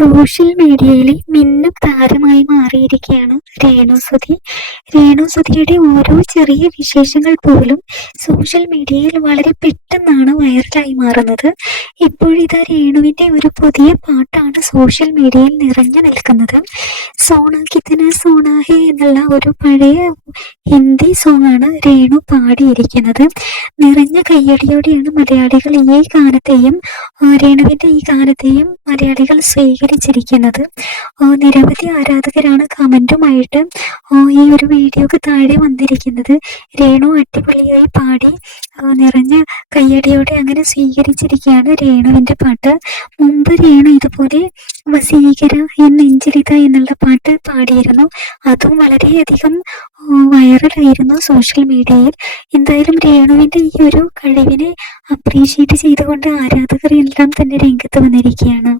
Social മീഡിയയിലെ മിന്നും താരമായി മാറിയിരിക്കുകയാണ് രേണുസുതി. രേണുസുതിയുടെ ഓരോ ചെറിയ വിശേഷങ്ങൾ പോലും സോഷ്യൽ മീഡിയയിൽ വളരെ പെട്ടെന്നാണ് വൈറലായി മാറുന്നത്. ഇപ്പോഴിതാ രേണുവിൻ്റെ ഒരു പുതിയ പാട്ടാണ് സോഷ്യൽ മീഡിയയിൽ നിറഞ്ഞു നിൽക്കുന്നത്. സോണ കിത്തന സോണ ഹേ എന്നുള്ള ഒരു പഴയ ഹിന്ദി സോങ്ങാണ് രേണു പാടിയിരിക്കുന്നത്. നിറഞ്ഞ കയ്യടിയോടെയാണ് മലയാളികൾ ഈ ഗാനത്തെയും രേണുവിൻ്റെ ഈ ഗാനത്തെയും മലയാളികൾ സ്വീകരിച്ചിരിക്കുന്നത്. നിരവധി ആരാധകരാണ് കമൻറ്റുമായിട്ട് ഈ ഒരു വീഡിയോക്ക് താഴെ വന്നിരിക്കുന്നത്. രേണു അടിപൊളിയായി പാടി നിറഞ്ഞ കയ്യടിയോടെ അങ്ങനെ സ്വീകരിച്ചിരിക്കുകയാണ് രേണുവിൻ്റെ പാട്ട്. മുമ്പ് രേണു ഇതുപോലെ വസീകര നെഞ്ചിലിത എന്നുള്ള പാട്ട് പാടിയിരുന്നു. അതും വളരെയധികം വൈറലായിരുന്നു സോഷ്യൽ മീഡിയയിൽ. എന്തായാലും രേണുവിൻ്റെ ഈ ഒരു കഴിവിനെ അപ്രീഷിയേറ്റ് ചെയ്തുകൊണ്ട് ആരാധകർ എല്ലാം തന്നെ രംഗത്ത് വന്നിരിക്കുകയാണ്.